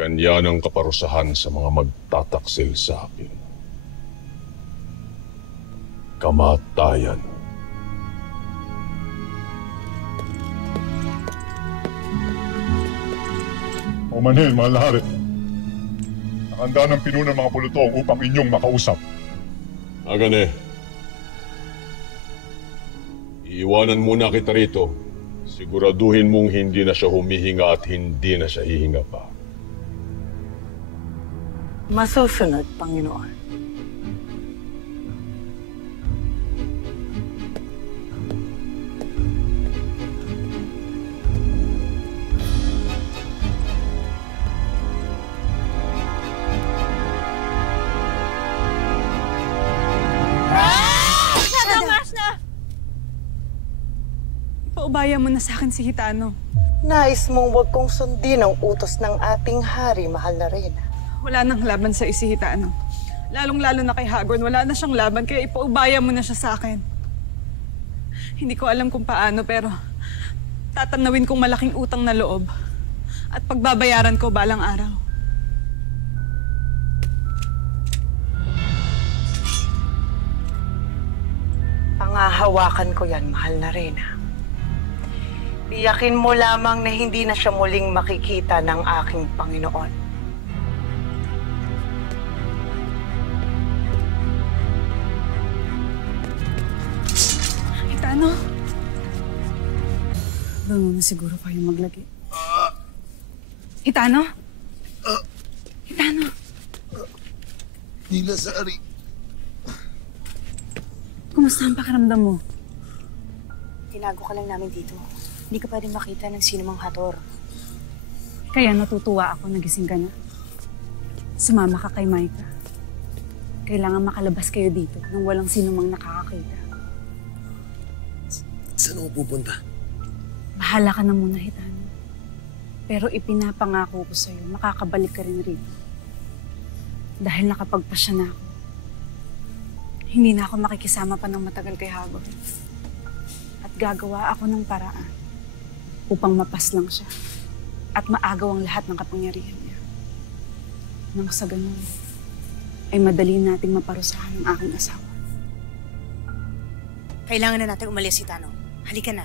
Ganyan ang kaparusahan sa mga magtataksil sa akin. Kamatayan. O Manhel, mahal na hari. Nakahanda ng pinuno ng mga pulutong upang inyong makausap. Agane. Iiwanan muna kita rito. Siguraduhin mong hindi na siya humihinga at hindi na siya hihinga pa. Masusunod, Panginoon. Paubaya mo na sa akin si Gitano. Nais mong huwag kong sundin ang utos ng ating hari, mahal na Reyna. Wala nang laban sa si Gitano. Lalong-lalo na kay Hagorn, wala na siyang laban, kaya ipaubaya mo na siya sa akin. Hindi ko alam kung paano, pero tatanawin kong malaking utang na loob at pagbabayaran ko balang araw. Pangahawakan ko yan, mahal na Reyna. Tiyakin mo lamang na hindi na siya muling makikita ng aking Panginoon. Gitano? Doon muna siguro kayo maglagi. Gitano? Gitano? Nila sa ari. Kumusta ang pakiramdam mo? Tinago ka lang namin dito. Hindi ka pwedeng makita ng sino mang hator. Kaya natutuwa ako, nagising ka na. Sumama ka kay Maika. Kailangan makalabas kayo dito nang walang sino mang nakakakita. Saan ako pupunta? Bahala ka na muna, Gitano. Pero ipinapangako ko sa'yo, makakabalik ka rin rito. Dahil nakapagpasya na ako. Hindi na ako makikisama pa ng matagal kay Hagorn. At gagawa ako ng paraan upang mapaslang siya at maagaw ang lahat ng kapangyarihan niya. Nang sa ganun, ay madali nating maparusahan ang aking asawa. Kailangan na natin umalis, Gitano. Halika na.